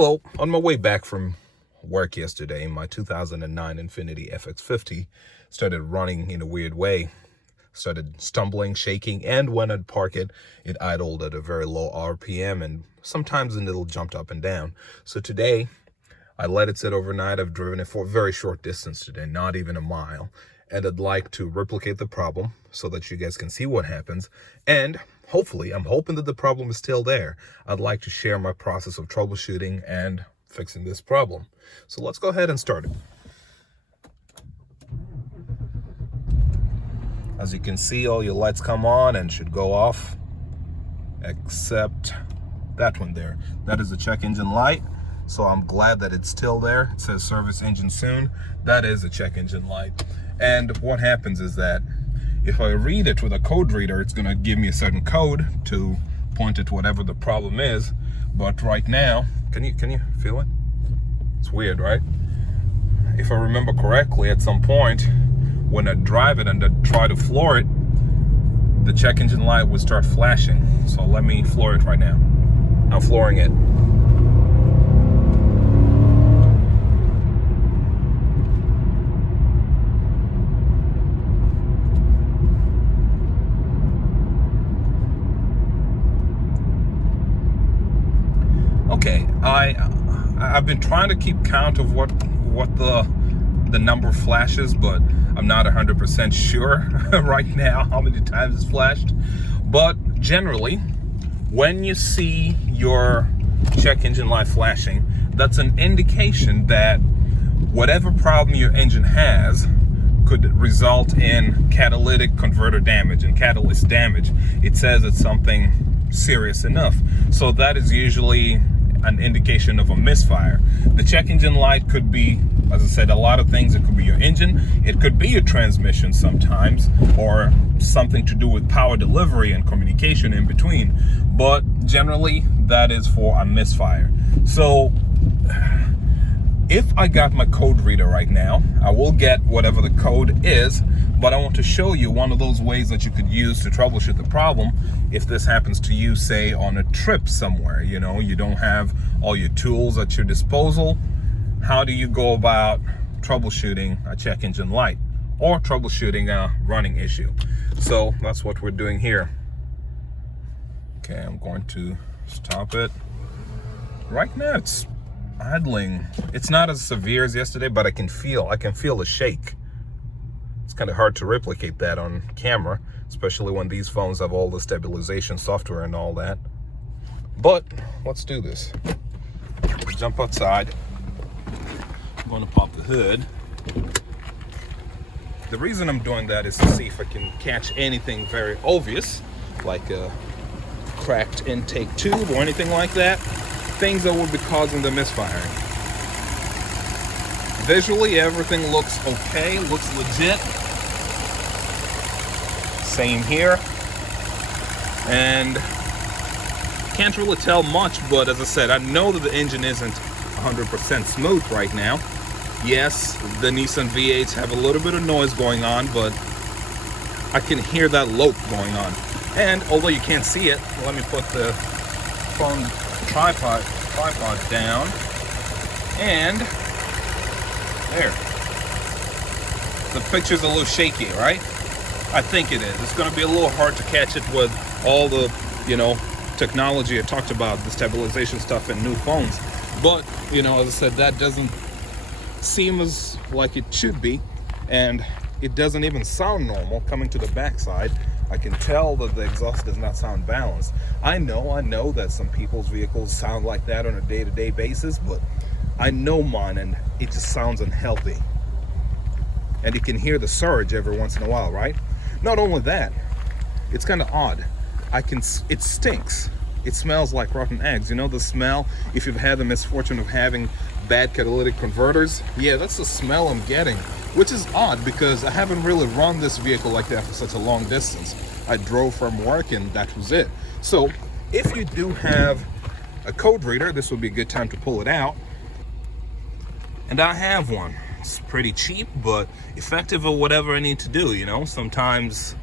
Hello, on my way back from work yesterday, my 2009 Infiniti FX50 started running in a weird way. Started stumbling, shaking, and when I'd park it, it idled at a very low RPM, and sometimes the needle jumped up and down. So today, I let it sit overnight. I've driven it for a very short distance today, not even a mile. And I'd like to replicate the problem so that you guys can see what happens. And hopefully, I'm hoping that the problem is still there. I'd like to share my process of troubleshooting and fixing this problem. So let's go ahead and start it. As you can see, all your lights come on and should go off, except that one there. That is the check engine light. So I'm glad that it's still there. It says service engine soon. That is a check engine light. And what happens is that if I read it with a code reader, it's gonna give me a certain code to point it to whatever the problem is. But right now, can you feel it? It's weird, right? If I remember correctly, at some point, when I drive it and I try to floor it, the check engine light would start flashing. So let me floor it right now. I'm flooring it. Okay, I've been trying to keep count of what the number flashes, but I'm not 100% sure right now how many times it's flashed. But generally, when you see your check engine light flashing, that's an indication that whatever problem your engine has could result in catalytic converter damage and catalyst damage. It says it's something serious enough. So that is usually an indication of a misfire. The check engine light could be, as I said, a lot of things. It could be your engine, it could be your transmission sometimes, or something to do with power delivery and communication in between. But generally, that is for a misfire. So if I got my code reader right now, I will get whatever the code is, but I want to show you one of those ways that you could use to troubleshoot the problem if this happens to you, say, on a trip somewhere. You know, you don't have all your tools at your disposal. How do you go about troubleshooting a check engine light or troubleshooting a running issue? So that's what we're doing here. Okay, I'm going to stop it. Right now it's idling. It's not as severe as yesterday, but I can feel a shake. It's kind of hard to replicate that on camera, especially when these phones have all the stabilization software and all that. But let's do this. Jump outside. I'm going to pop the hood. The reason I'm doing that is to see if I can catch anything very obvious, like a cracked intake tube or anything like that. Things that would be causing the misfiring. Visually, everything looks okay, looks legit. Same here. And can't really tell much, but as I said, I know that the engine isn't 100% smooth right now. Yes, the Nissan V8s have a little bit of noise going on, but I can hear that lope going on. And although you can't see it, let me put the phone tripod down, and there. The picture's a little shaky, right? I think it is. It's going to be a little hard to catch it with all the, technology I talked about, the stabilization stuff in new phones. But, as I said, that doesn't seem as like it should be, and it doesn't even sound normal coming to the backside. I can tell that the exhaust does not sound balanced. I know that some people's vehicles sound like that on a day-to-day basis, but I know mine, and it just sounds unhealthy. And you can hear the surge every once in a while, right? Not only that, it's kind of odd. It stinks. It smells like rotten eggs. You know the smell? If you've had the misfortune of having bad catalytic converters, yeah, that's the smell I'm getting, which is odd because I haven't really run this vehicle like that for such a long distance. I drove from work and that was it. So if you do have a code reader, this would be a good time to pull it out. And I have one. It's pretty cheap, but effective at whatever I need to do. Sometimes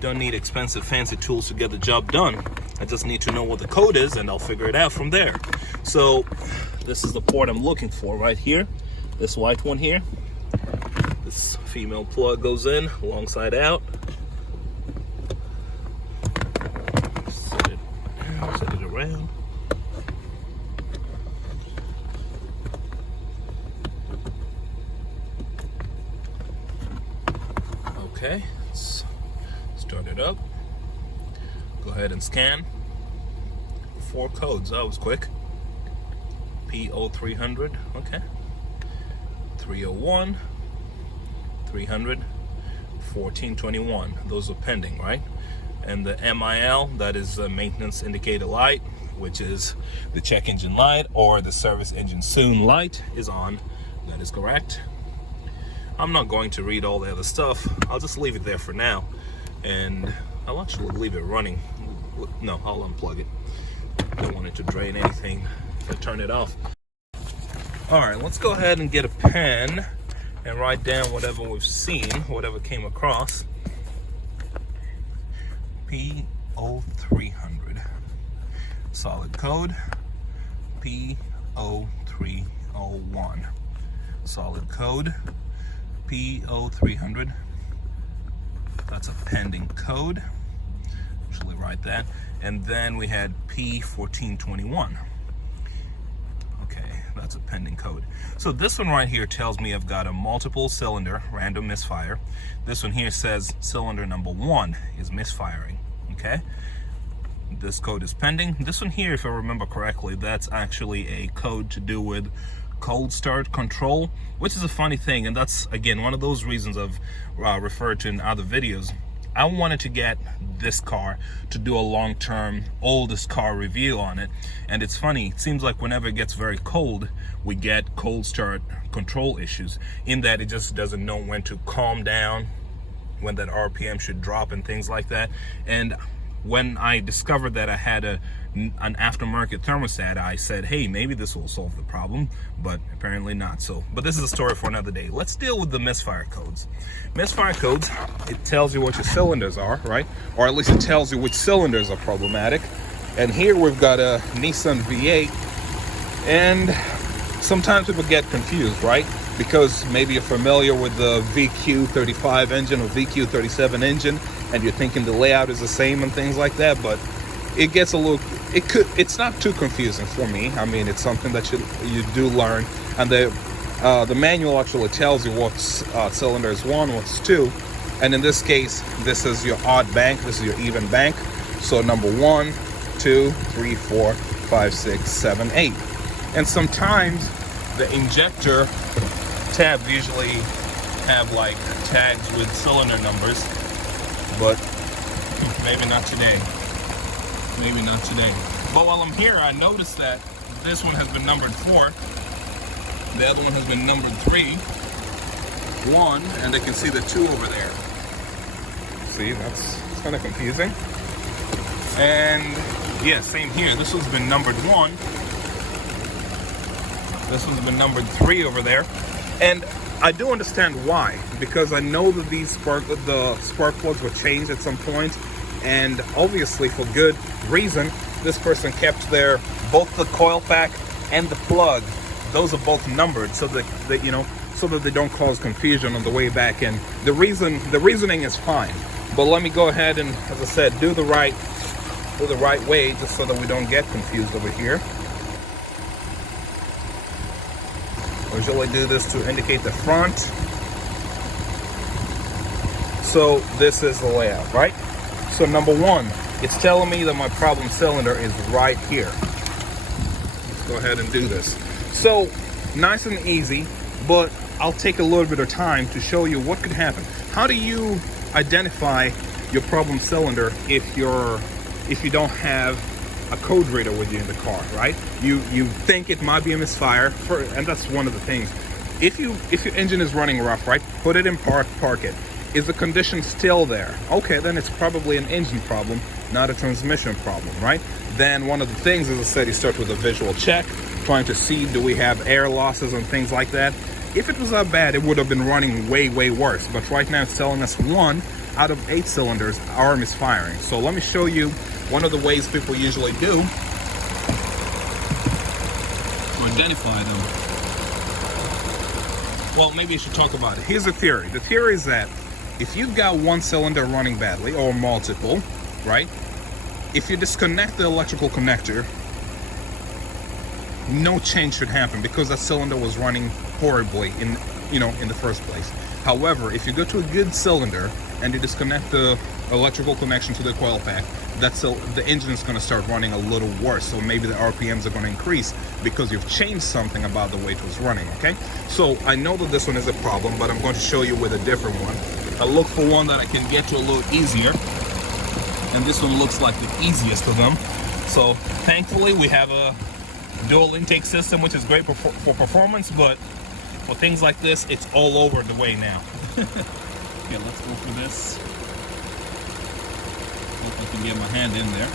don't need expensive fancy tools to get the job done. I just need to know what the code is and I'll figure it out from there. So this is the port I'm looking for right here. This white one here. This female plug goes in, long side out. Set it around. Okay, let's start it up. Go ahead and scan. 4 codes. That was quick. P0300. Okay. 301. 300. 1421. Those are pending, right? And the MIL, that is the maintenance indicator light, which is the check engine light or the service engine soon light, is on. That is correct. I'm not going to read all the other stuff. I'll just leave it there for now. And I'll actually leave it running. No, I'll unplug it. Don't want it to drain anything if I turn it off. All right, let's go ahead and get a pen and write down whatever we've seen, whatever came across. P0300. Solid code. P0301. Solid code. P0300. That's a pending code. Actually write that. And then we had P1421. Okay, that's a pending code. So this one right here tells me I've got a multiple cylinder random misfire. This one here says cylinder number 1 is misfiring. Okay, this code is pending. This one here, if I remember correctly, that's actually a code to do with cold start control, which is a funny thing, and that's again one of those reasons I've referred to in other videos. I wanted to get this car to do a long-term oldest car review on it, and it's funny, it seems like whenever it gets very cold we get cold start control issues, in that it just doesn't know when to calm down, when that RPM should drop and things like that. And when I discovered that I had an aftermarket thermostat, I said, hey, maybe this will solve the problem, but apparently not. So, but this is a story for another day. Let's deal with the misfire codes. Misfire codes, it tells you what your cylinders are, right? Or at least it tells you which cylinders are problematic. And here we've got a Nissan V8, and sometimes people get confused, right? Because maybe you're familiar with the VQ35 engine or VQ37 engine, and you're thinking the layout is the same and things like that, but it gets a little, it's not too confusing for me. I mean, it's something that you do learn, and the manual actually tells you what's cylinder is 1, what's 2, and in this case, this is your odd bank, this is your even bank. So number 1, 2, 3, 4, 5, 6, 7, 8. And sometimes the injector tabs usually have like tags with cylinder numbers, but maybe not today. Maybe not today. But while I'm here, I noticed that this one has been numbered 4. The other one has been numbered 3, 1, and I can see the 2 over there. See, it's kind of confusing. And yeah, same here. This one's been numbered 1. This one's been numbered 3 over there. And I do understand why, because I know that the spark plugs were changed at some point, and obviously for good reason. This person kept both the coil pack and the plug, those are both numbered, so that so that they don't cause confusion on the way back in. The reasoning is fine, but let me go ahead and, as I said, do the right way, just so that we don't get confused over here. I usually do this to indicate the front. So this is the layout, right? So number 1, it's telling me that my problem cylinder is right here. Let's go ahead and do this. So nice and easy, but I'll take a little bit of time to show you what could happen. How do you identify your problem cylinder if you don't have a code reader with you in the car, right? You think it might be a misfire, and that's one of the things. If your engine is running rough, right, put it in park it. Is the condition still there? Okay, then it's probably an engine problem, not a transmission problem, right? Then one of the things, as I said, you start with a visual check, trying to see, do we have air losses and things like that. If it was that bad, it would have been running way, way worse. But right now it's telling us 1 out of 8 cylinders are misfiring. So let me show you one of the ways people usually do. So identify them. Well, maybe I should talk about it. Here's the theory. The theory is that if you've got one cylinder running badly, or multiple, right? If you disconnect the electrical connector, no change should happen because that cylinder was running horribly in the first place. However, if you go to a good cylinder and you disconnect the electrical connection to the coil pack, the engine is going to start running a little worse. So maybe the RPMs are going to increase because you've changed something about the way it was running, okay? So I know that this one is a problem, but I'm going to show you with a different one. I look for one that I can get to a little easier, and this one looks like the easiest of them. So thankfully we have a dual intake system, which is great for performance, but for things like this, it's all over the way now. Okay, let's go for this. Hope I can get my hand in there.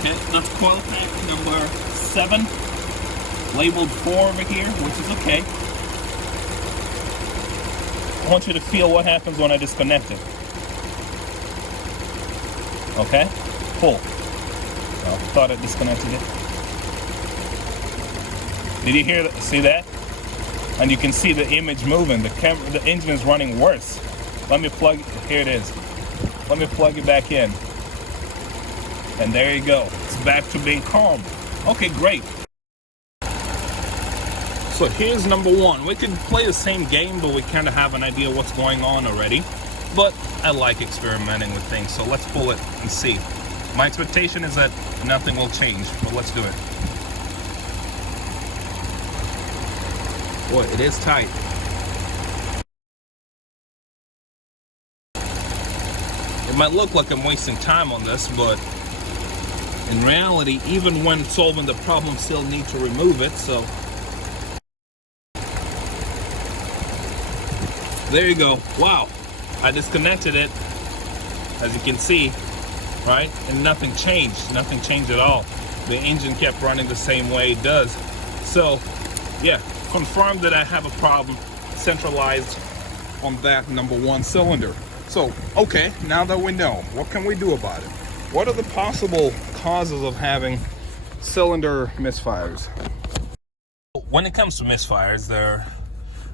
Okay, that's coil pack number 7, labeled 4 over here, which is okay. I want you to feel what happens when I disconnect it. Okay, pull. I thought I disconnected it. Did you hear that? See that? And you can see the image moving. The engine is running worse. Let me plug it. Here it is. Let me plug it back in. And there you go. It's back to being calm. Okay, great. So here's number 1. We can play the same game, but we kind of have an idea what's going on already. But I like experimenting with things, so let's pull it and see. My expectation is that nothing will change, but let's do it. Boy, it is tight. It might look like I'm wasting time on this, but in reality, even when solving the problem, still need to remove it, so. There you go. Wow. I disconnected it, as you can see, right? And nothing changed. Nothing changed at all. The engine kept running the same way it does. So, yeah, confirmed that I have a problem centralized on that number 1 cylinder. So, okay, now that we know, what can we do about it? What are the possible causes of having cylinder misfires? When it comes to misfires, there are,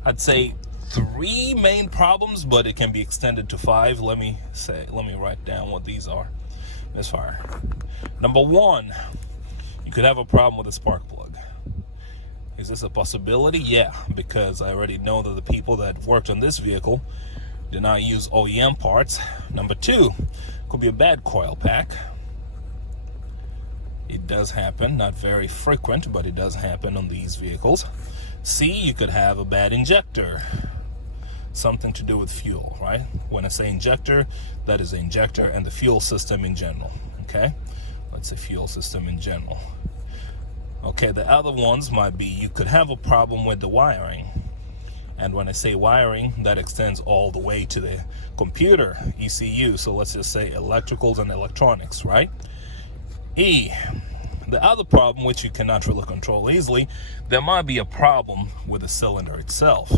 I'd say, 3 main problems, but it can be extended to 5. Let me write down what these are. Misfire. Number 1, you could have a problem with a spark plug. Is this a possibility? Yeah, because I already know that the people that worked on this vehicle did not use OEM parts. Number 2, could be a bad coil pack. It does happen, not very frequent, but it does happen on these vehicles. C, you could have a bad injector. Something to do with fuel, right? When I say injector, that is the injector and the fuel system in general, okay? Let's say fuel system in general. Okay, the other ones might be you could have a problem with the wiring. And when I say wiring, that extends all the way to the computer, ECU. So let's just say electricals and electronics, right? E, the other problem, which you cannot really control easily, there might be a problem with the cylinder itself.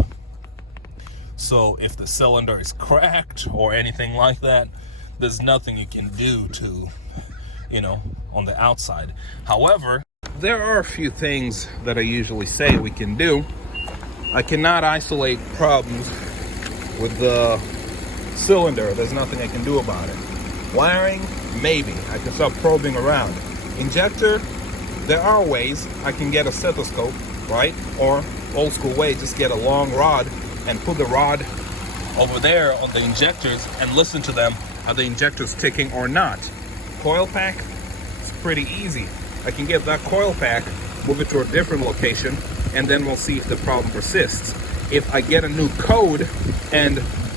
So if the cylinder is cracked or anything like that, there's nothing you can do to, on the outside. However, there are a few things that I usually say we can do. I cannot isolate problems with the cylinder. There's nothing I can do about it. Wiring, maybe. I can start probing around. Injector, there are ways. I can get a stethoscope, right? Or old school way, just get a long rod and put the rod over there on the injectors and listen to them. Are the injectors ticking or not? Coil pack, it's pretty easy. I can get that coil pack, move it to a different location, and then we'll see if the problem persists. If I get a new code and,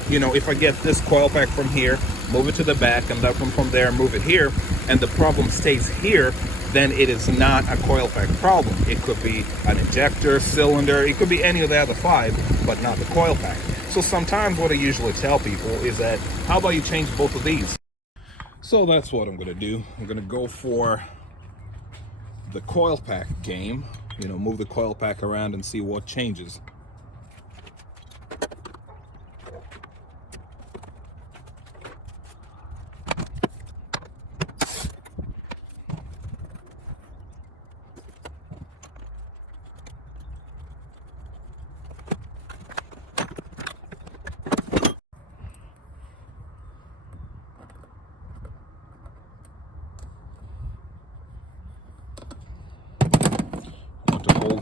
if I get this coil pack from here, move it to the back, and that one from there, move it here, and the problem stays here, then it is not a coil pack problem. It could be an injector, cylinder, it could be any of the other 5, but not the coil pack. So sometimes what I usually tell people is that, how about you change both of these? So that's what I'm gonna do. I'm gonna go for the coil pack game, move the coil pack around and see what changes.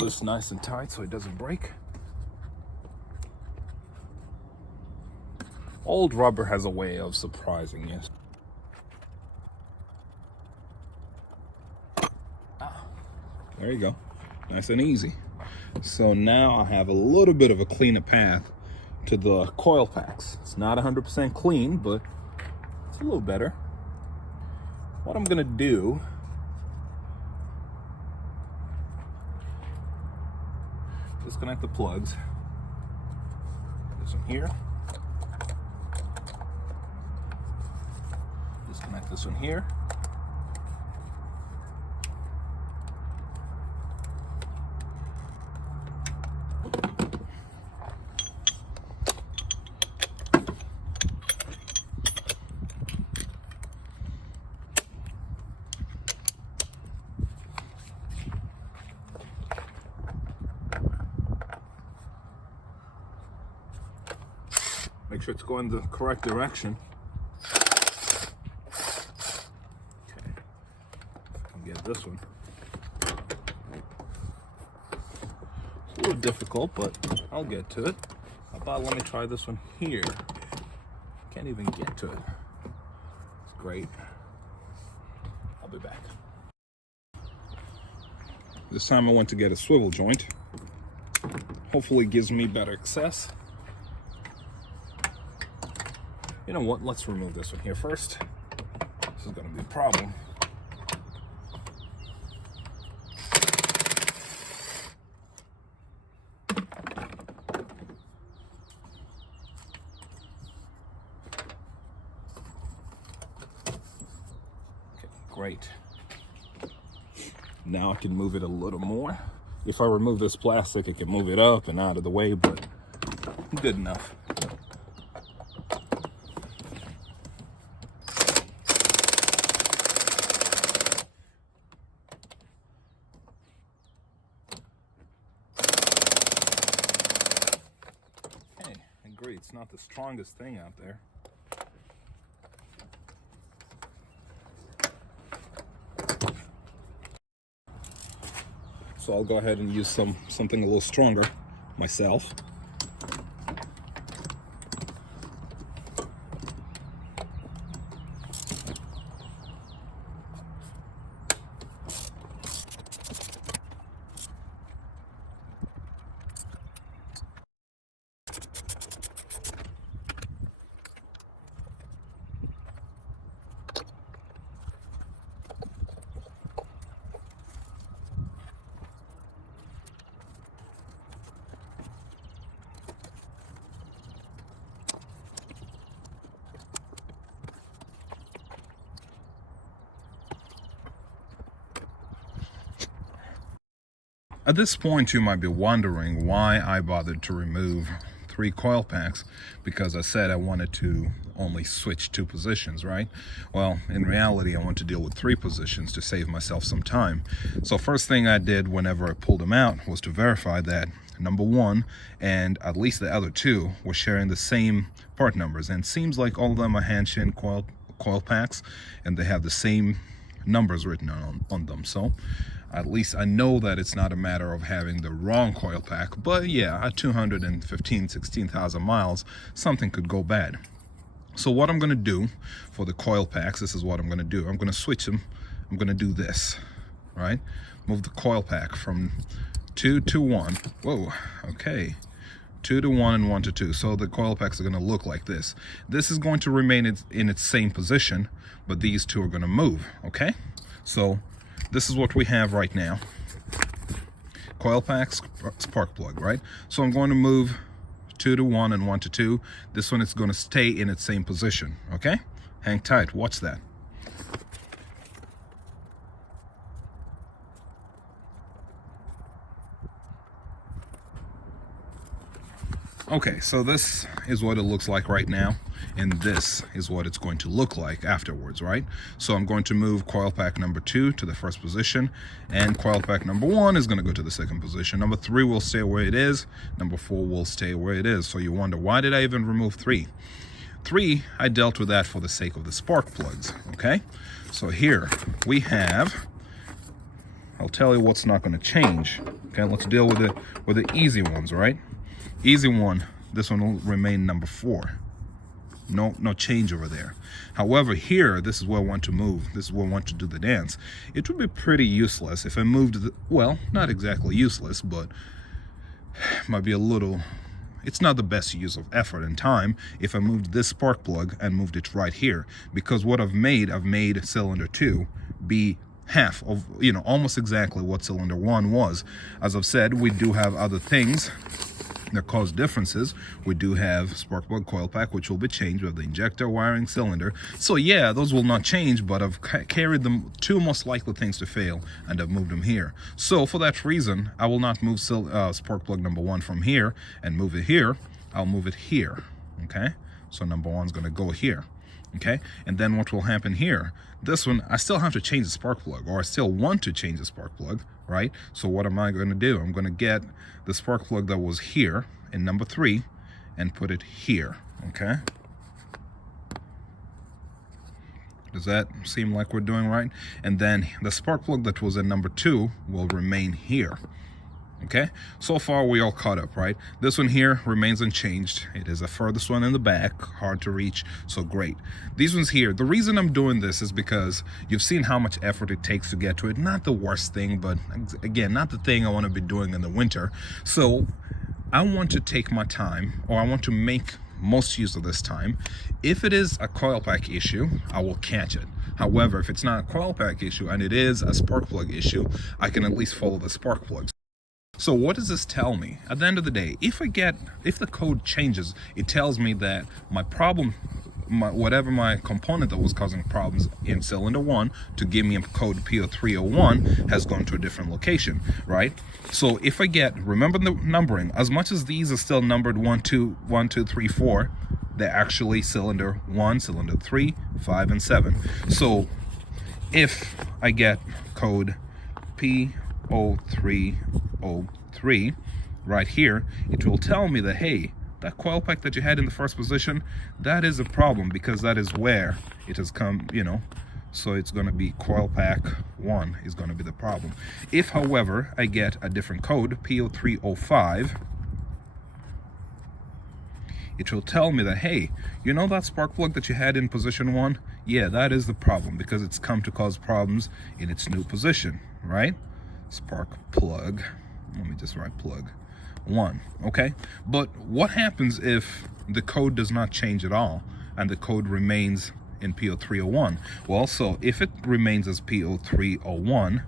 this nice and tight so it doesn't break. Old rubber has a way of surprising you. There you go. Nice and easy. So now I have a little bit of a cleaner path to the coil packs. It's not 100% clean, but it's a little better. What I'm gonna do, disconnect the plugs. This one here. Disconnect this one here. Make sure it's going the correct direction. Okay, if I can get this one. It's a little difficult, but I'll get to it. How about let me try this one here? Can't even get to it. It's great. I'll be back. This time I went to get a swivel joint. Hopefully it gives me better access. You know what, let's remove this one here first. This is gonna be a problem. Okay, great. Now I can move it a little more. If I remove this plastic, I can move it up and out of the way, but good enough. It's not the strongest thing out there. So I'll go ahead and use something a little stronger myself. At this point, you might be wondering why I bothered to remove 3 coil packs, because I said I wanted to only switch 2 positions, right? Well, in reality, I want to deal with 3 positions to save myself some time. So first thing I did whenever I pulled them out was to verify that number 1 and at least the other 2 were sharing the same part numbers, and it seems like all of them are hand-chain coil packs and they have the same numbers written on them. So at least I know that it's not a matter of having the wrong coil pack, but yeah, at 16,000 miles, something could go bad. So what I'm gonna do for the coil packs, this is what I'm gonna do. I'm gonna switch them. I'm gonna do this, right? Move the coil pack from 2 to 1. Whoa, okay. 2 to 1 and 1 to 2. So the coil packs are gonna look like this. This is going to remain in its same position, but these 2 are gonna move, okay? So this is what we have right now. Coil packs, spark plug, right? So I'm going to move 2 to 1 and 1 to 2. This one is going to stay in its same position, okay? Hang tight, watch that. Okay, so this is what it looks like right now, and this is what it's going to look like afterwards, right? So I'm going to move coil pack number 2 to the first position, and coil pack number 1 is going to go to the second position. Number 3 will stay where it is. Number 4 will stay where it is. So you wonder, why did I even remove 3? 3, I dealt with that for the sake of the spark plugs, okay? So here we have I'll tell you what's not going to change. Okay, let's deal with the easy ones, right? Easy one, this one will remain number 4. No change over there. However, here, this is where I want to move. This is where I want to do the dance. It would be pretty useless if I moved well, not exactly useless, but might be a little, it's not the best use of effort and time if I moved this spark plug and moved it right here, because what I've made cylinder 2 be half of, almost exactly what cylinder 1 was. As I've said, we do have other things that cause differences. We do have spark plug coil pack, which will be changed with the injector, wiring, cylinder. So yeah, those will not change, but I've carried the 2 most likely things to fail and I've moved them here. So for that reason, I will not move spark plug number 1 from here and move it here. I'll move it here. Okay, so number 1 is going to go here. Okay, and then what will happen here, this one, I still have to change the spark plug, or I still want to change the spark plug, right? So what am I going to do? I'm going to get the spark plug that was here in number 3 and put it here. Okay, does that seem like we're doing right? And then the spark plug that was in number 2 will remain here. Okay, so far we all caught up, right? This one here remains unchanged. It is the furthest one in the back, hard to reach, so great. These ones here, the reason I'm doing this is because you've seen how much effort it takes to get to it. Not the worst thing, but again, not the thing I want to be doing in the winter. So I want to take my time, or I want to make most use of this time. If it is a coil pack issue, I will catch it. However, if it's not a coil pack issue and it is a spark plug issue, I can at least follow the spark plugs. So what does this tell me? At the end of the day, if the code changes, it tells me that my problem, whatever my component that was causing problems in cylinder 1 to give me a code P0301 has gone to a different location, right? So if I remember the numbering, as much as these are still numbered 1, 2, 1, 2, 3, 4, they're actually cylinder 1, cylinder 3, 5, and 7. So if I get code P0303 right here, it will tell me that, hey, that coil pack that you had in the first position, that is a problem, because that is where it has come, so it's going to be coil pack 1 is going to be the problem. If, however, I get a different code, P0305, it will tell me that, hey, that spark plug that you had in position 1, yeah, that is the problem, because it's come to cause problems in its new position, right? Spark plug, let me just write plug 1. Okay, but what happens if the code does not change at all and the code remains in P0301? Well, so if it remains as P0301,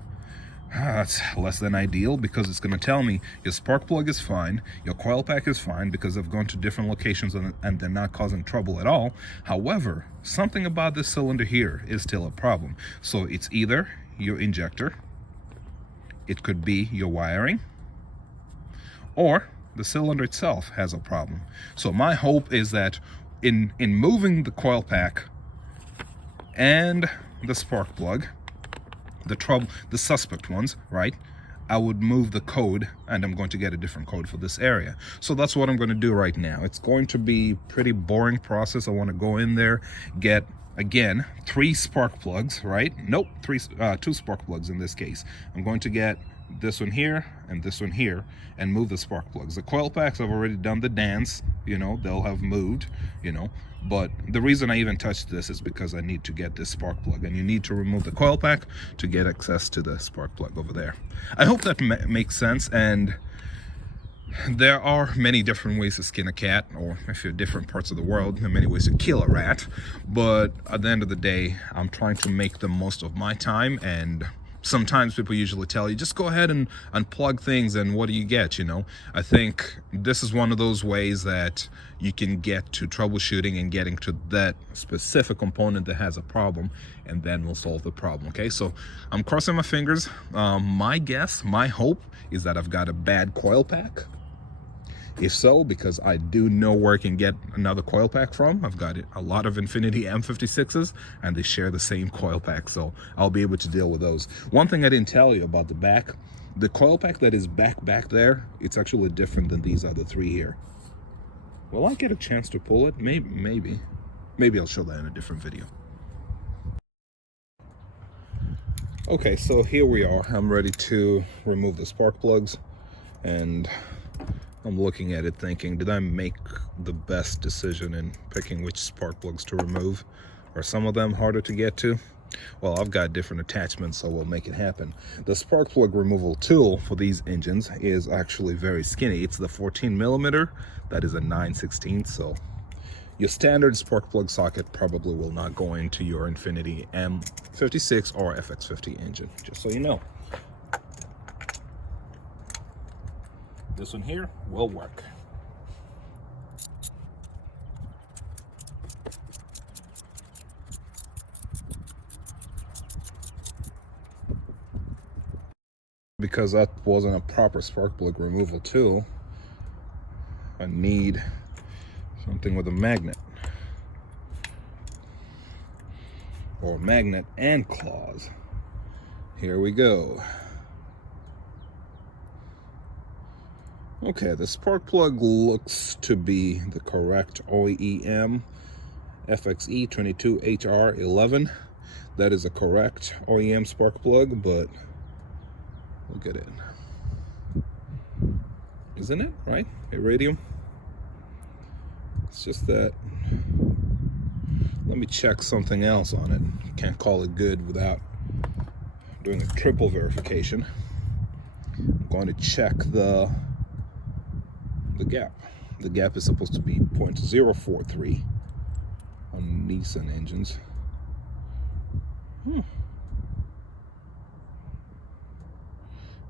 that's less than ideal, because it's going to tell me your spark plug is fine, your coil pack is fine, because they've gone to different locations and they're not causing trouble at all. However, something about this cylinder here is still a problem. So it's either your injector, it could be your wiring, or the cylinder itself has a problem. So my hope is that in moving the coil pack and the spark plug, the suspect ones, right, I would move the code, and I'm going to get a different code for this area. So that's what I'm going to do right now. It's going to be pretty boring process. I want to go in there, get, again, 3 spark plugs, right? Nope, 2 spark plugs in this case. I'm going to get this one here and this one here and move the spark plugs. The coil packs, I've already done the dance, they'll have moved, but the reason I even touched this is because I need to get this spark plug, and you need to remove the coil pack to get access to the spark plug over there. I hope that makes sense. And there are many different ways to skin a cat, or if you're different parts of the world, there are many ways to kill a rat. But at the end of the day, I'm trying to make the most of my time, and sometimes people usually tell you, just go ahead and unplug things, and what do you get, I think this is one of those ways that you can get to troubleshooting and getting to that specific component that has a problem, and then we'll solve the problem. Okay, so I'm crossing my fingers. My guess, my hope is that I've got a bad coil pack. If so, because I do know where I can get another coil pack from. I've got a lot of Infiniti M56s, and they share the same coil pack, so I'll be able to deal with those. One thing I didn't tell you about the back, the coil pack that is back there, it's actually different than these other 3 here. Will I get a chance to pull it? Maybe I'll show that in a different video. Okay, so here we are. I'm ready to remove the spark plugs, and I'm looking at it thinking, did I make the best decision in picking which spark plugs to remove? Are some of them harder to get to? Well, I've got different attachments, so we'll make it happen. The spark plug removal tool for these engines is actually very skinny. It's the 14mm. That is a 9/16, so your standard spark plug socket probably will not go into your Infiniti M56 or FX50 engine, just so you know. This one here will work. Because that wasn't a proper spark plug removal tool, I need something with a magnet, or magnet and claws. Here we go. Okay, the spark plug looks to be the correct OEM FXE22HR11. That is a correct OEM spark plug, but look at it. Isn't it, right? Iridium. It's just that, let me check something else on it. Can't call it good without doing a triple verification. I'm going to check the gap. The gap is supposed to be 0.043 on Nissan engines.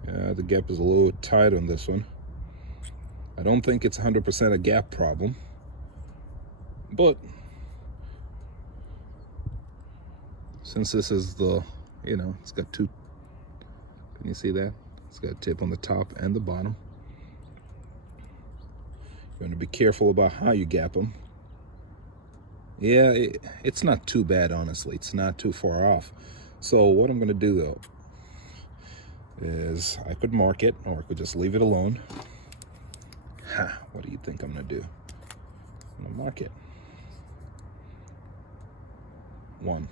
Yeah, the gap is a little tight on this one. I don't think it's 100% a gap problem, but since this is the, it's got two, can you see that? It's got a tip on the top and the bottom. You're going to be careful about how you gap them. Yeah, it's not too bad, honestly. It's not too far off. So what I'm going to do, though, is I could mark it, or I could just leave it alone. What do you think I'm going to do? I'm going to mark it. 1.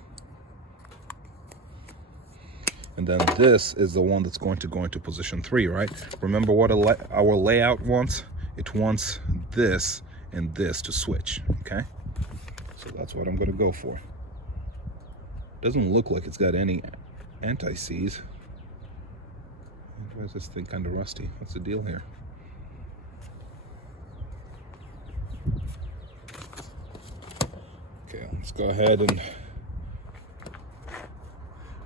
And then this is the one that's going to go into position 3, right? Remember what our layout wants? It wants this and this to switch, okay? So that's what I'm going to go for. Doesn't look like it's got any anti-seize. Why is this thing kind of rusty? What's the deal here? Okay, let's go ahead and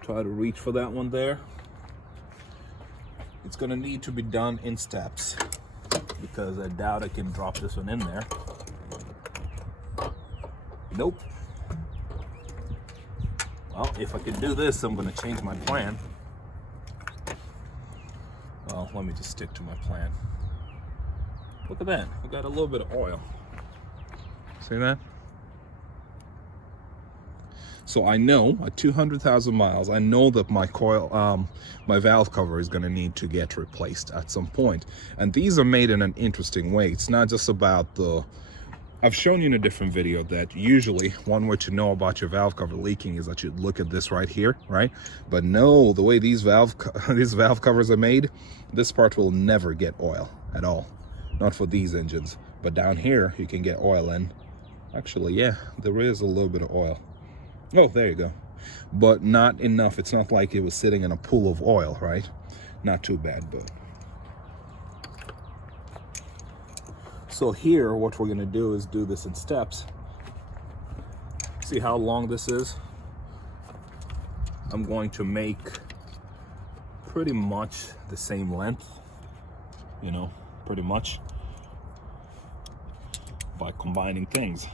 try to reach for that one there. It's going to need to be done in steps, because I doubt I can drop this one in there. Nope. Well, if I can do this, I'm going to change my plan. Well, let me just stick to my plan. Look at that. We got a little bit of oil. See that? So I know at 200,000 miles, I know that my coil, my valve cover is going to need to get replaced at some point. And these are made in an interesting way. It's not just about the, I've shown you in a different video that usually one way to know about your valve cover leaking is that you look at this right here, right? But no, the way these valve covers are made, this part will never get oil at all. Not for these engines. But down here, you can get oil in. Actually, yeah, there is a little bit of oil. Oh, there you go. But not enough. It's not like it was sitting in a pool of oil, right? Not too bad, but. So here, what we're gonna do is do this in steps. See how long this is? I'm going to make pretty much the same length, pretty much, by combining things.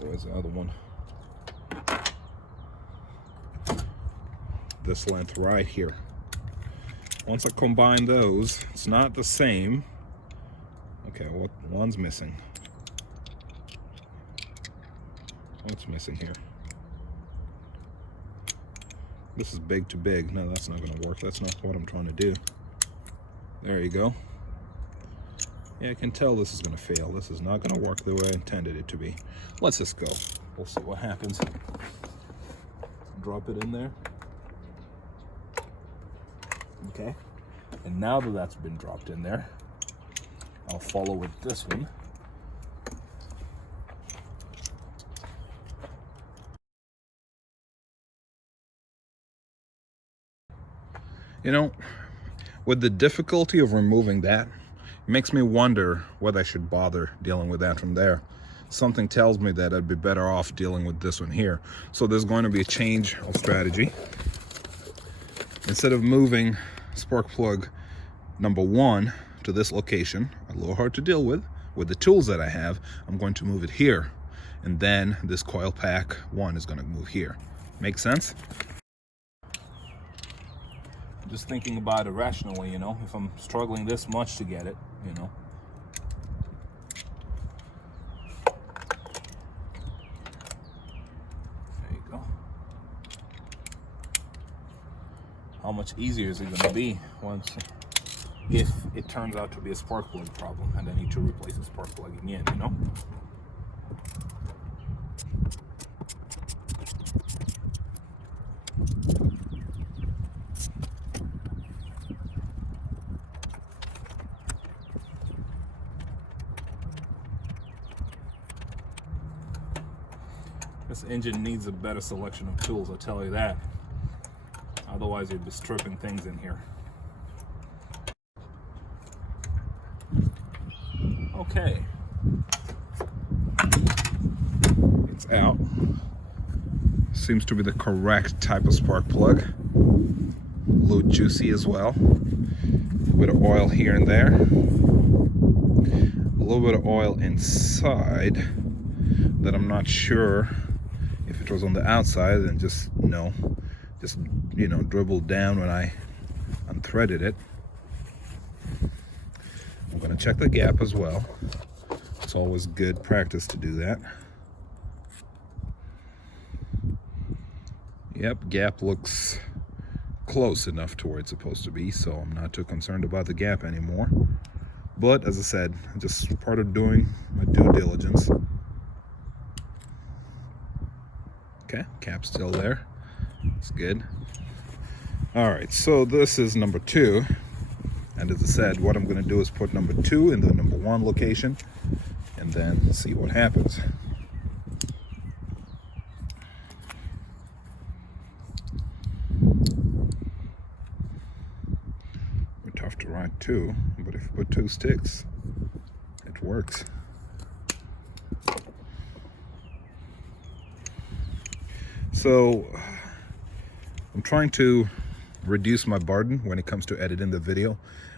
Where's the other one? This length right here. Once I combine those, it's not the same. Okay, what one's missing? What's missing here? This is big to big. No, that's not going to work. That's not what I'm trying to do. There you go. Yeah, I can tell this is going to fail. This is not going to work the way I intended it to be. Let's just go. We'll see what happens. drop it in there. Okay, and now that that's been dropped in there, I'll follow with this one. You know, with the difficulty of removing that, it makes me wonder whether I should bother dealing with that from there. Something tells me that I'd be better off dealing with this one here. So there's going to be a change of strategy. Instead of moving spark plug number 1 to this location, a little hard to deal with the tools that I have, I'm going to move it here. And then this coil pack 1 is going to move here. Make sense? Just thinking about it rationally, you know, if I'm struggling this much to get it, you know. There you go. How much easier is it going to be once, if it turns out to be a spark plug problem and I need to replace the spark plug again, you know? This engine needs a better selection of tools, I'll tell you that. Otherwise, you'd be stripping things in here. Okay. It's out. Seems to be the correct type of spark plug. A little juicy as well. A bit of oil here and there. A little bit of oil inside that I'm not sure if it was on the outside and just dribbled down when I unthreaded it. I'm going to check the gap as well. It's always good practice to do that. Yep, gap looks close enough to where it's supposed to be, so I'm not too concerned about the gap anymore. But as I said, just part of doing my due diligence. Okay, cap's still there. It's good. All right, so this is number 2. And as I said, what I'm going to do is put number 2 in the number 1 location and then see what happens. We're tough to write 2, but if you put 2 sticks, it works. So I'm trying to reduce my burden when it comes to editing the video.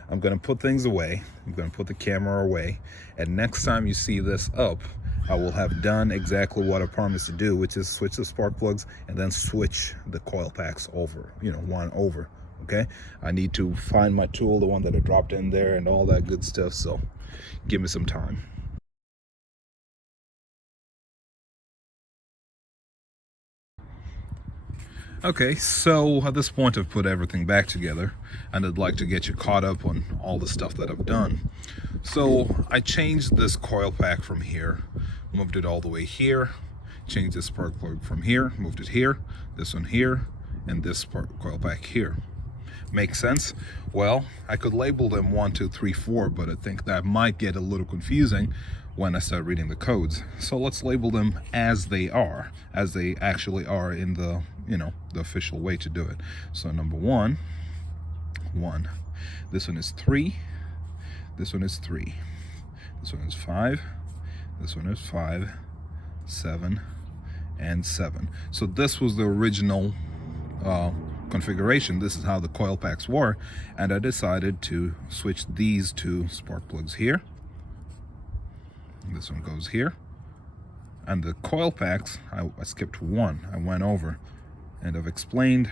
I'm going to put things away. I'm going to put the camera away. And next time you see this up, I will have done exactly what I promised to do, which is switch the spark plugs and then switch the coil packs over, one over. Okay? I need to find my tool, the one that I dropped in there and all that good stuff. So give me some time. Okay, so at this point I've put everything back together and I'd like to get you caught up on all the stuff that I've done. So I changed this coil pack from here, moved it all the way here, changed this spark plug from here, moved it here, this one here, and this coil pack here. Makes sense? Well, I could label them 1, 2, 3, 4, but I think that might get a little confusing when I start reading the codes. So let's label them as they are, as they actually are in the, the official way to do it. So number 1, 1. This one is 3. This one is 3. This one is 5. This one is 5, 7, and 7. So this was the original configuration. This is how the coil packs were, and I decided to switch these 2 spark plugs here. This one goes here, and the coil packs, I skipped 1. I went over, and I've explained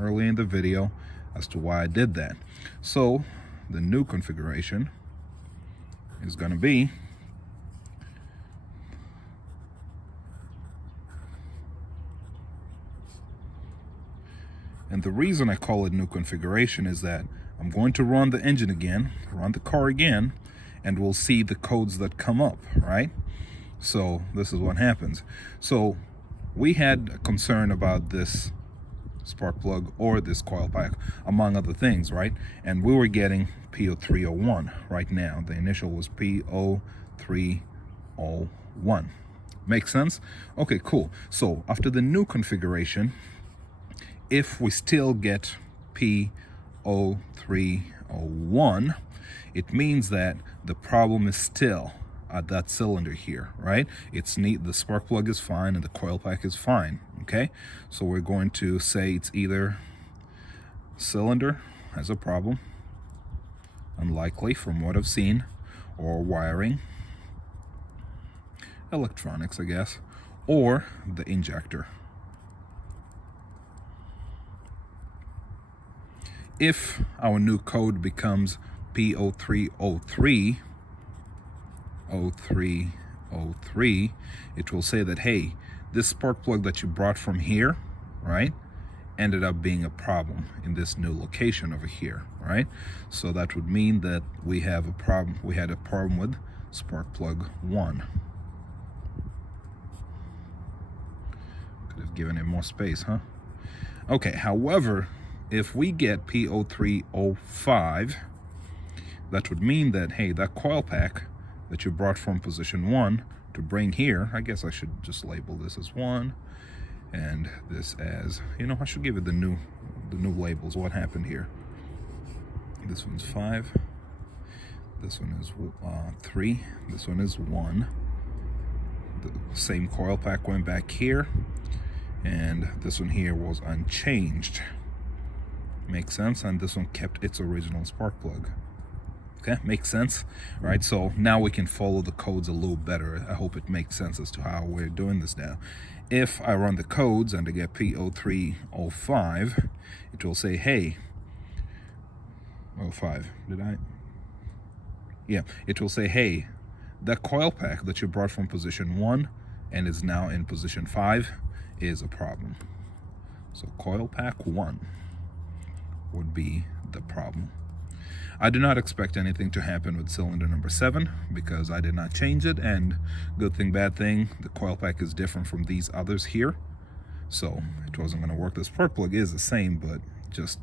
early in the video as to why I did that. So the new configuration is going to be and the reason I call it new configuration is that I'm going to run the engine again, run the car again, and we'll see the codes that come up, right? So this is what happens. So we had a concern about this spark plug or this coil pack, among other things, right? And we were getting P0301 right now. The initial was P0301. Makes sense? Okay, cool. So after the new configuration, if we still get P0301, it means that the problem is still at that cylinder here, right? It's neat, the spark plug is fine and the coil pack is fine, okay? So we're going to say it's either cylinder has a problem, unlikely from what I've seen, or wiring, electronics, I guess, or the injector. If our new code becomes P0303, it will say that, hey, this spark plug that you brought from here, right, ended up being a problem in this new location over here, right? So that would mean that we have a problem. We had a problem with spark plug 1. Could have given it more space, huh? Okay, however, if we get P0305, that would mean that, hey, that coil pack that you brought from position 1 to bring here, I guess I should just label this as 1 and this as, you know, I should give it the new labels. What happened here? This one's 5, this one is 3, this one is 1. The same coil pack went back here, and this one here was unchanged. Makes sense? And this one kept its original spark plug. Okay, makes sense, right? So now we can follow the codes a little better. I hope it makes sense as to how we're doing this now. If I run the codes and I get P0305, it will say, hey, 05, did I? Yeah, it will say, hey, that coil pack that you brought from position 1 and is now in position 5 is a problem. So coil pack 1 would be the problem. I do not expect anything to happen with cylinder number 7 because I did not change it, and good thing, bad thing, the coil pack is different from these others here, so it wasn't going to work. The spark plug is the same, but just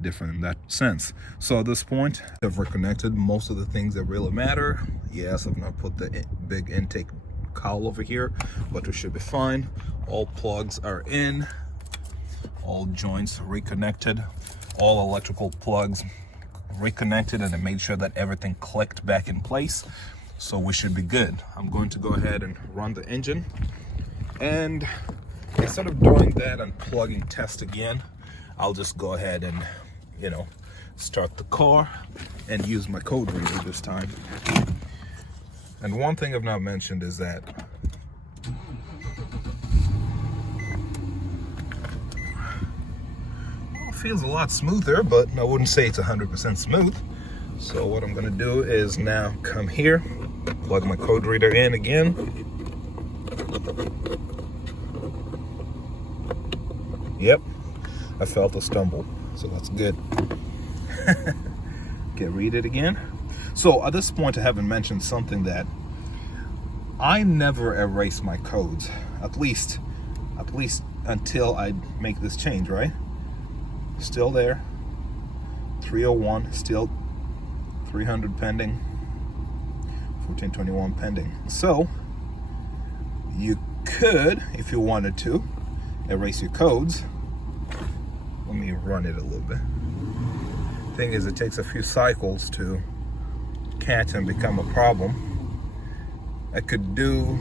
different in that sense. So at this point, I've reconnected most of the things that really matter. Yes, I've not put the big intake cowl over here, but we should be fine. All plugs are in, all joints reconnected, all electrical plugs reconnected, and I made sure that everything clicked back in place, so we should be good. I'm going to go ahead and run the engine, and instead of doing that unplugging test again, I'll just go ahead and, you know, start the car and use my code reader this time. And one thing I've not mentioned is that feels a lot smoother, but I wouldn't say it's 100% smooth. So what I'm gonna do is now come here, plug my code reader in again. Yep, I felt a stumble, so that's good. Okay, read it again. So at this point, I haven't mentioned something that I never erase my codes, at least until I make this change, right? Still there, 301, still 300 pending, 1421 pending. So you could, if you wanted to, erase your codes. Let me run it a little bit. Thing is, it takes a few cycles to catch and become a problem. I could do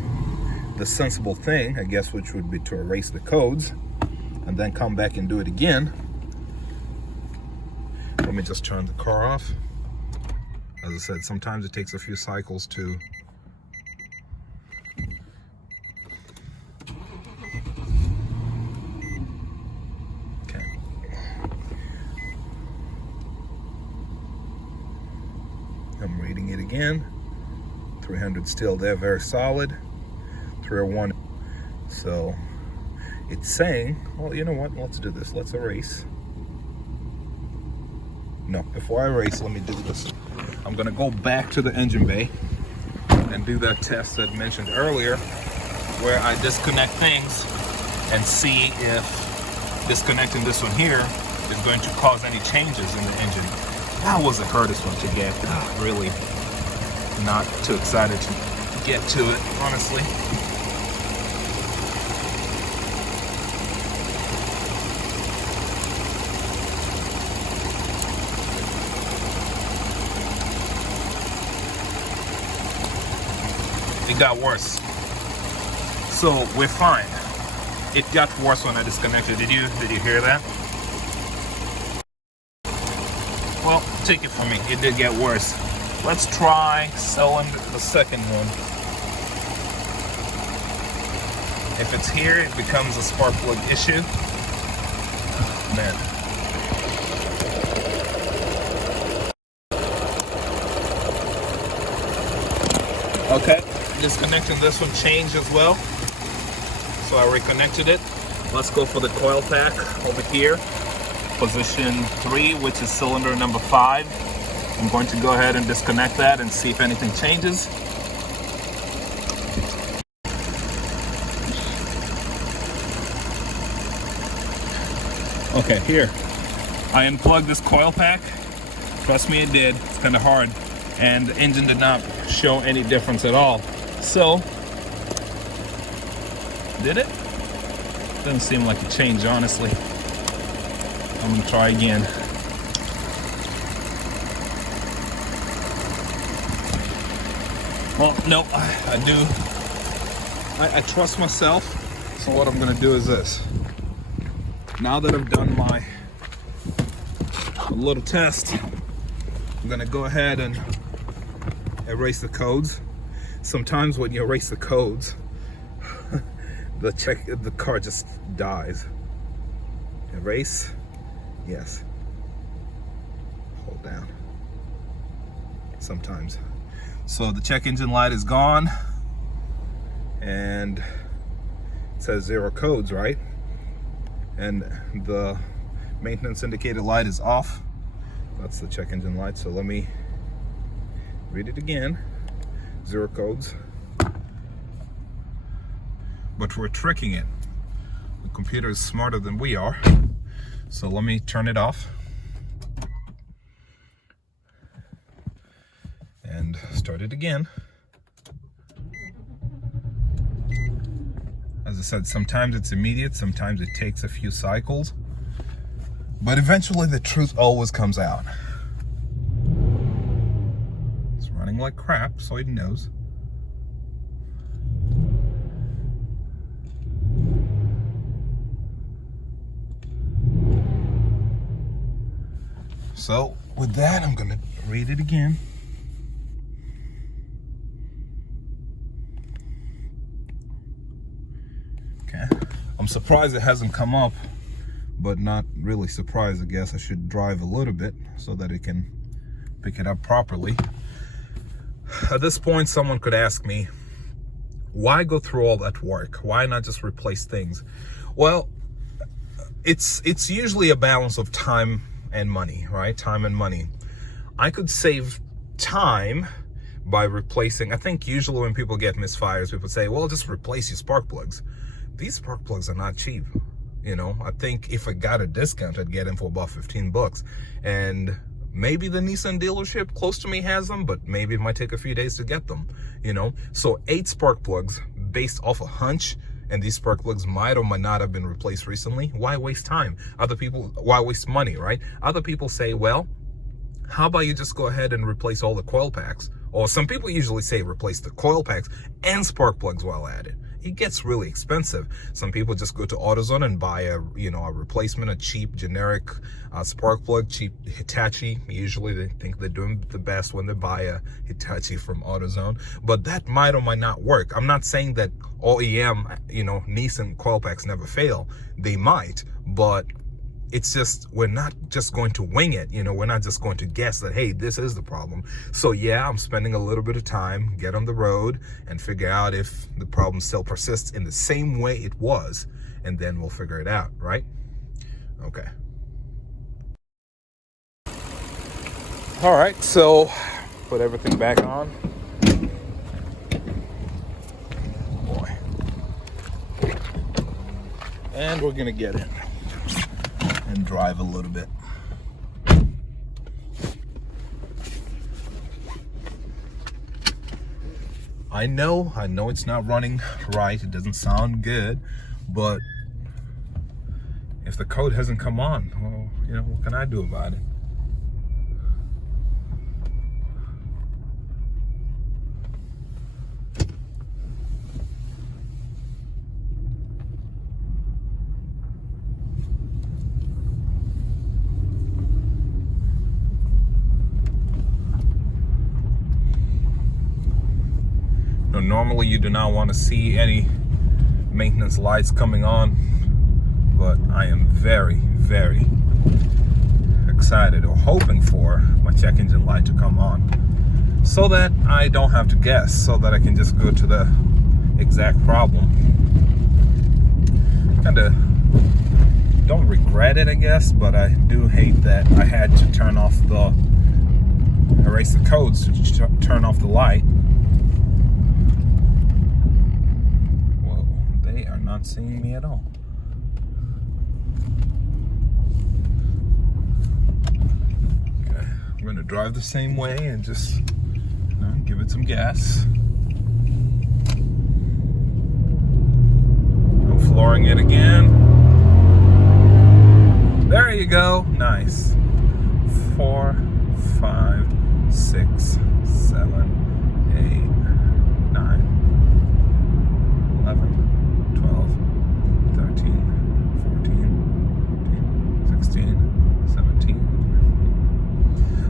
the sensible thing, I guess, which would be to erase the codes and then come back and do it again. Let me just turn the car off. As I said, sometimes it takes a few cycles to okay. I'm reading it again. 300 still there, very solid. 301. So it's saying, well, you know what? Let's do this. Let's erase. No, before I erase, let me do this. I'm gonna go back to the engine bay and do that test that I mentioned earlier, where I disconnect things and see if disconnecting this one here is going to cause any changes in the engine. That was the hardest one to get. Really not too excited to get to it, honestly. It got worse. So we're fine. It got worse when I disconnected. Did you hear that? Well, take it from me. It did get worse. Let's try cylinder, the second one. If it's here, it becomes a spark plug issue. Oh, man. Okay, disconnecting this one changed as well. So I reconnected it. Let's go for the coil pack over here. Position 3, which is cylinder number 5. I'm going to go ahead and disconnect that and see if anything changes. Okay, here. I unplugged this coil pack. Trust me, it did. It's kind of hard. And the engine did not show any difference at all. So, did it? Doesn't seem like it changed, honestly. I'm gonna try again. Well, no, I do. I trust myself. So what I'm gonna do is this. Now that I've done my little test, I'm gonna go ahead and erase the codes. Sometimes when you erase the codes, the car just dies. Erase. Yes. Hold down. Sometimes. So the check engine light is gone, and it says 0 codes, right? And the maintenance indicator light is off. That's the check engine light. So let me read it again. 0 codes. But we're tricking it. The computer is smarter than we are. So let me turn it off and start it again. As I said, sometimes it's immediate, sometimes it takes a few cycles, but eventually the truth always comes out. It's running like crap, so it knows. So with that, I'm gonna read it again. Okay, I'm surprised it hasn't come up, but not really surprised. I guess I should drive a little bit so that it can pick it up properly. At this point, someone could ask me, why go through all that work? Why not just replace things? Well, it's usually a balance of time and money, right? Time and money. I could save time by replacing. I think usually when people get misfires, people say, well, just replace your spark plugs. These spark plugs are not cheap. You know, I think if I got a discount, I'd get them for about 15 bucks. And maybe the Nissan dealership close to me has them, but maybe it might take a few days to get them, you know? So 8 spark plugs based off a hunch, and these spark plugs might or might not have been replaced recently. Why waste time? Other people, why waste money, right? Other people say, well, how about you just go ahead and replace all the coil packs? Or some people usually say replace the coil packs and spark plugs while at it. It gets really expensive. Some people just go to AutoZone and buy a replacement, a cheap generic spark plug, cheap Hitachi. Usually they think they're doing the best when they buy a Hitachi from AutoZone, but that might or might not work. I'm not saying that OEM, Nissan coil packs never fail. They might, but it's just, we're not just going to wing it. We're not just going to guess that, hey, this is the problem. So yeah, I'm spending a little bit of time, get on the road and figure out if the problem still persists in the same way it was, and then we'll figure it out, right? Okay. All right, so put everything back on. Boy. And we're gonna get in. and drive a little bit. I know it's not running right. It doesn't sound good, but if the code hasn't come on, well, you know, what can I do about it? Now, normally you do not want to see any maintenance lights coming on, but I am very, very excited or hoping for my check engine light to come on so that I don't have to guess, so that I can just go to the exact problem. Kind of don't regret it, I guess, but I do hate that I had to erase the codes to turn off the light. Whoa, they are not seeing me at all. I'm gonna drive the same way and just, you know, give it some gas. I'm flooring it again. There you go. Nice. 4, 5, 6, 7, 8, 9, 11, 12, 13, 14, 15, 16, 17.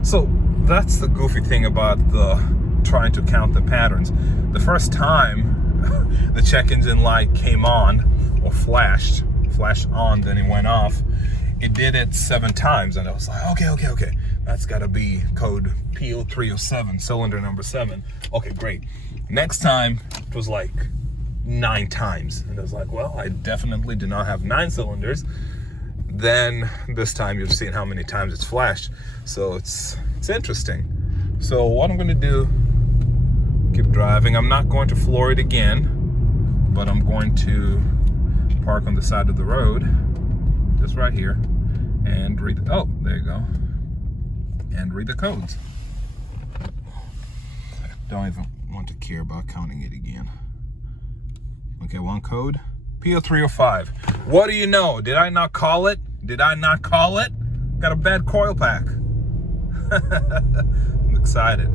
So that's the goofy thing about trying to count the patterns. The first time the check engine light came on or flashed on, then it went off, it did it 7 times, and I was like, okay, that's got to be code P0301, cylinder number 7. Okay, great. Next time it was like 9 times, and I was like, well, I definitely do not have 9 cylinders. Then this time you've seen how many times it's flashed, so it's interesting. So what I'm going to do, keep driving. I'm not going to floor it again, but I'm going to park on the side of the road, just right here, and read there you go, and read the codes. Don't even want to care about counting it again. Okay, one code, P0305. What do you know? Did I not call it? Got a bad coil pack. I'm excited.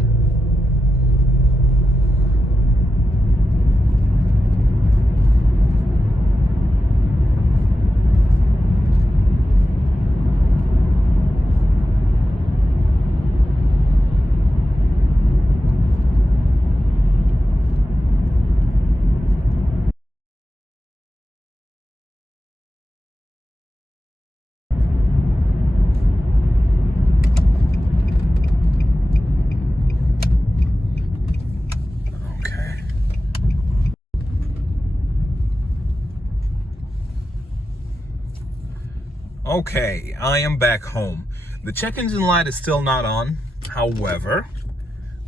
Okay, I am back home. The check engine light is still not on. However,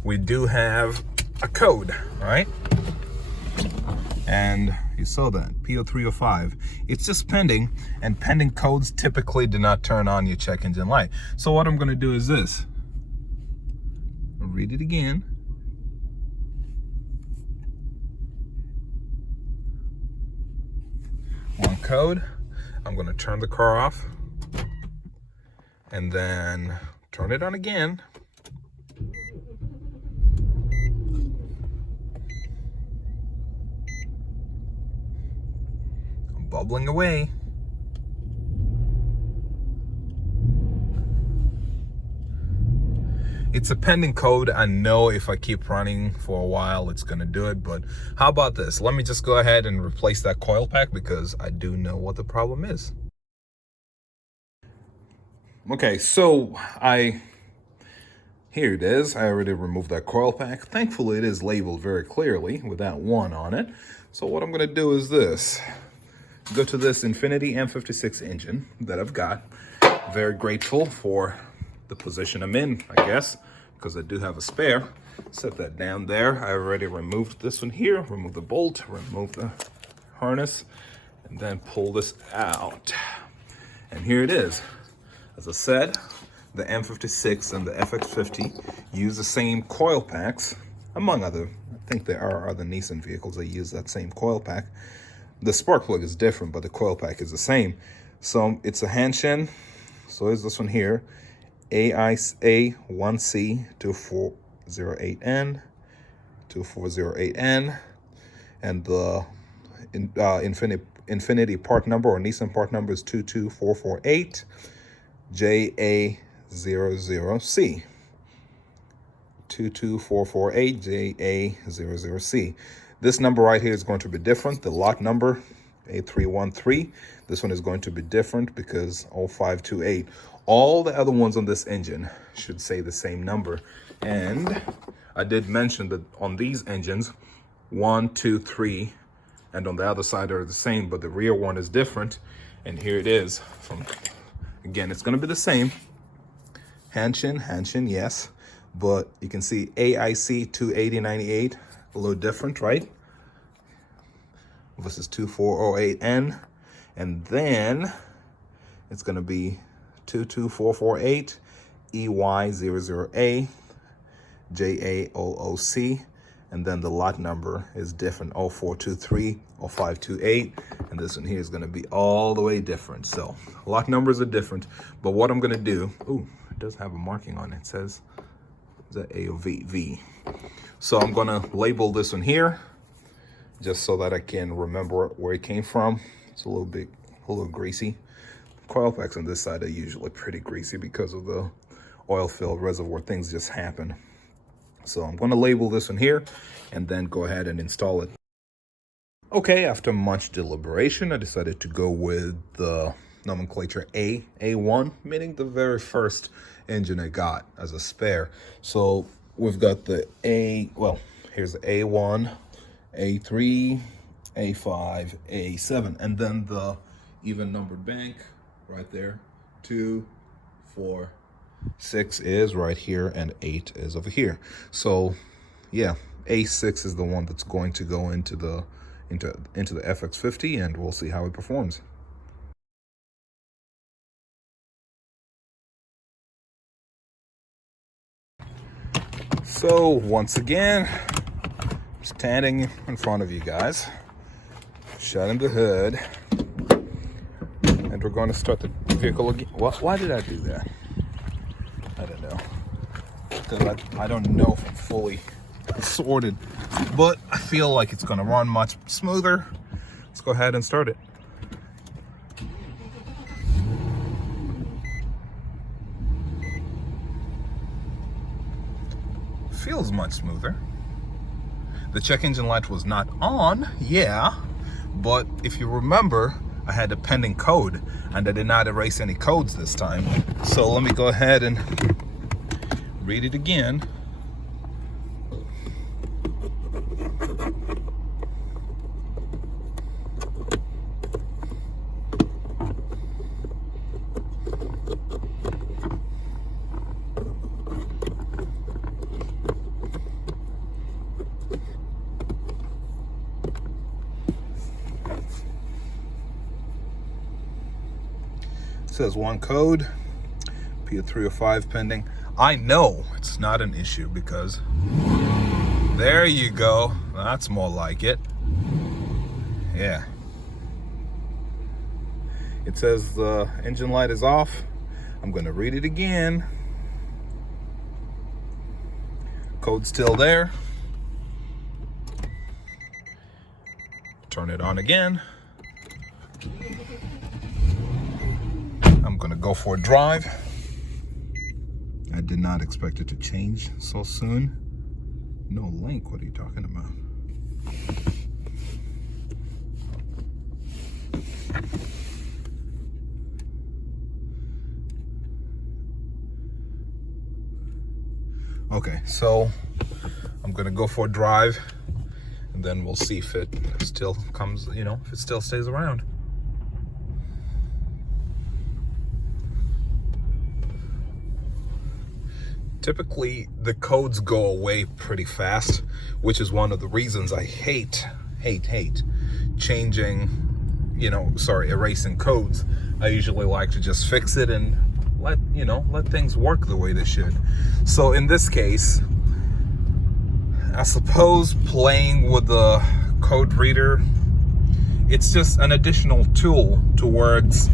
we do have a code, right? And you saw that, P0305. It's just pending, and pending codes typically do not turn on your check engine light. So what I'm gonna do is this. I'll read it again. One code. I'm gonna turn the car off and then turn it on again. I'm bubbling away. It's a pending code. I know if I keep running for a while, it's gonna do it, but how about this? Let me just go ahead and replace that coil pack because I do know what the problem is. Okay, so here it is. I already removed that coil pack. Thankfully, it is labeled very clearly with that 1 on it. So what I'm gonna do is this. Go to this Infiniti FX50 engine that I've got. Very grateful for the position I'm in, I guess, because I do have a spare. Set that down there. I already removed this one here, remove the bolt, remove the harness, and then pull this out. And here it is. As I said, the M56 and the FX50 use the same coil packs, among other. I think there are other Nissan vehicles that use that same coil pack. The spark plug is different, but the coil pack is the same. So it's a Hanshin. So is this one here, AIA1C 2408N, 2408N, and the Infiniti part number or Nissan part number is 22448 JA00C. 22448 JA00C. This number right here is going to be different. The lot number A313. This one is going to be different because 0528. All the other ones on this engine should say the same number. And I did mention that on these engines, 1, 2, 3, and on the other side are the same, but the rear one is different. And here it is. Again, it's going to be the same. Hanshin, yes. But you can see AIC 28098, a little different, right? This is 2408N. And then it's going to be 22448 EY00A JA00C. And then the lot number is different, 0423 or 528. And this one here is going to be all the way different. So lot numbers are different. But what I'm going to do, ooh, it does have a marking on it. It says the A or V. So I'm going to label this one here just so that I can remember where it came from. It's a little greasy. Coil packs on this side are usually pretty greasy because of the oil filled reservoir. Things just happen. So I'm going to label this one here and then go ahead and install it. Okay, after much deliberation, I decided to go with the nomenclature A1, meaning the very first engine I got as a spare. So we've got the here's the A1, A3, A5, A7, and then the even numbered bank right there. 2, 4, 6 is right here, and 8 is over here. So yeah, A6 is the one that's going to go into the FX50, and we'll see how it performs. So once again, I'm standing in front of you guys, shutting the hood, and we're going to start the vehicle again. Why did I do that? I don't know. Because I don't know if I'm fully sorted, but I feel like it's going to run much smoother. Let's go ahead and start it. Feels much smoother. The check engine light was not on, yeah, but if you remember, I had a pending code and I did not erase any codes this time. So let me go ahead and read it again. Says one code, P0301 pending. I know it's not an issue because there you go. That's more like it. Yeah. It says the engine light is off. I'm going to read it again. Code's still there. Turn it on again. I'm gonna go for a drive. I did not expect it to change so soon. No link, what are you talking about? Okay, so I'm gonna go for a drive and then we'll see if it still comes, if it still stays around. Typically, the codes go away pretty fast, which is one of the reasons I hate changing erasing codes, I usually like to just fix it and let things work the way they should. So in this case, I suppose playing with the code reader, it's just an additional tool towards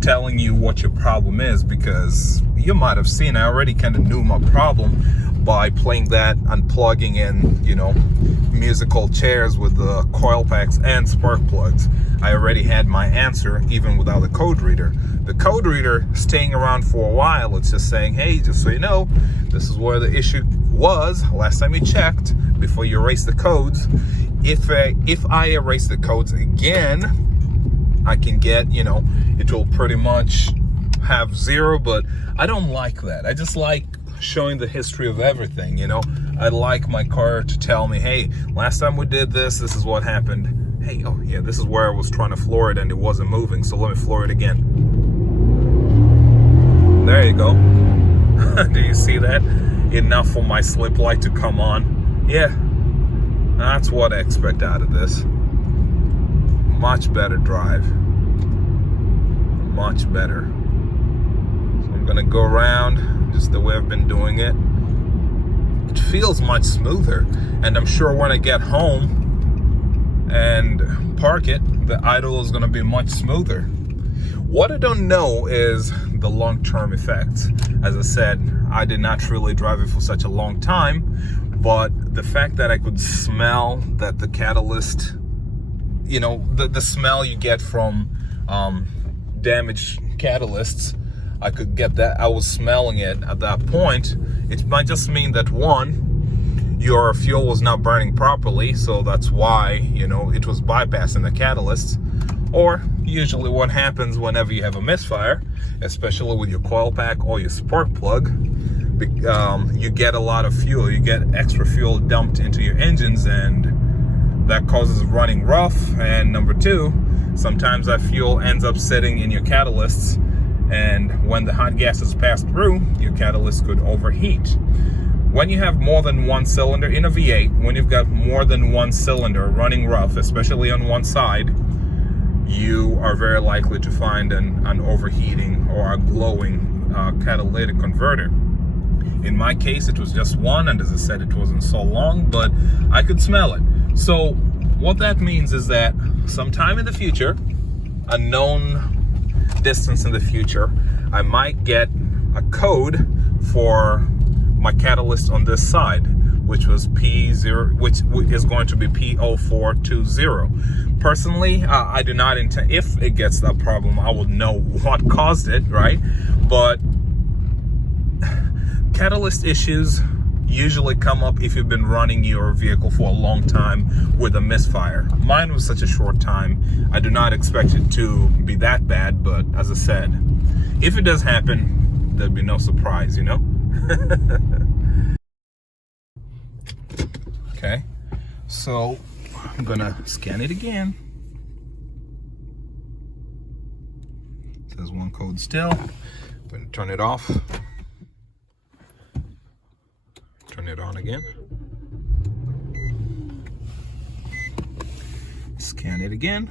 telling you what your problem is, because you might have seen I already kind of knew my problem by playing that, unplugging in musical chairs with the coil packs and spark plugs. I already had my answer even without the code reader. The code reader staying around for a while, it's just saying, hey, just so you know, this is where the issue was last time you checked before you erase the codes. If I erase the codes again, I can get, it will pretty much have 0, but I don't like that. I just like showing the history of everything. I like my car to tell me, hey, last time we did this is what happened. Hey, oh yeah, this is where I was trying to floor it and it wasn't moving, so let me floor it again. There you go. Do you see that? Enough for my slip light to come on. Yeah, that's what I expect out of this. Much better drive. Much better. So I'm gonna go around just the way I've been doing it. It feels much smoother, and I'm sure when I get home and park it, the idle is gonna be much smoother. What I don't know is the long-term effects. As I said, I did not really drive it for such a long time, but the fact that I could smell that the catalyst, the smell you get from damaged catalysts, I could get that. I was smelling it at that point. It might just mean that, one, your fuel was not burning properly, so that's why, it was bypassing the catalyst. Or usually what happens whenever you have a misfire, especially with your coil pack or your spark plug, you get a lot of fuel. You get extra fuel dumped into your engines, and that causes running rough. And number 2, sometimes that fuel ends up sitting in your catalysts, and when the hot gases pass through, your catalyst could overheat. When you have more than one cylinder in a V8, when you've got more than one cylinder running rough, especially on one side, you are very likely to find an overheating or a glowing catalytic converter. In my case, it was just one, and as I said, it wasn't so long, but I could smell it. So what that means is that sometime in the future, a known distance in the future, I might get a code for my catalyst on this side, which was P0, which is going to be P0301. Personally, I do not intend, if it gets that problem, I will know what caused it, right? But catalyst issues usually come up if you've been running your vehicle for a long time with a misfire. Mine was such a short time. I do not expect it to be that bad, but as I said, if it does happen, there'd be no surprise, Okay, so I'm gonna scan it again. It says one code still. I'm gonna turn it off. Turn it on again. Scan it again.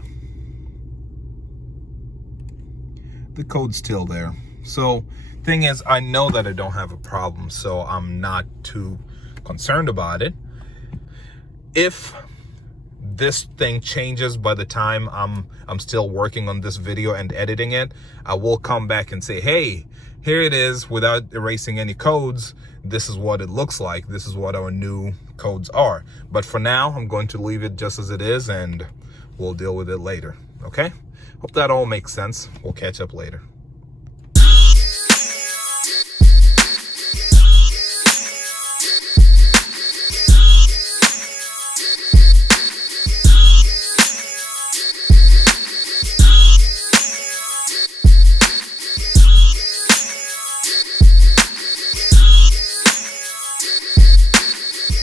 The code's still there. So thing is, I know that I don't have a problem, so I'm not too concerned about it. If this thing changes by the time I'm still working on this video and editing it, I will come back and say, hey, here it is without erasing any codes. This is what it looks like. This is what our new codes are. But for now, I'm going to leave it just as it is, and we'll deal with it later. Okay? Hope that all makes sense. We'll catch up later.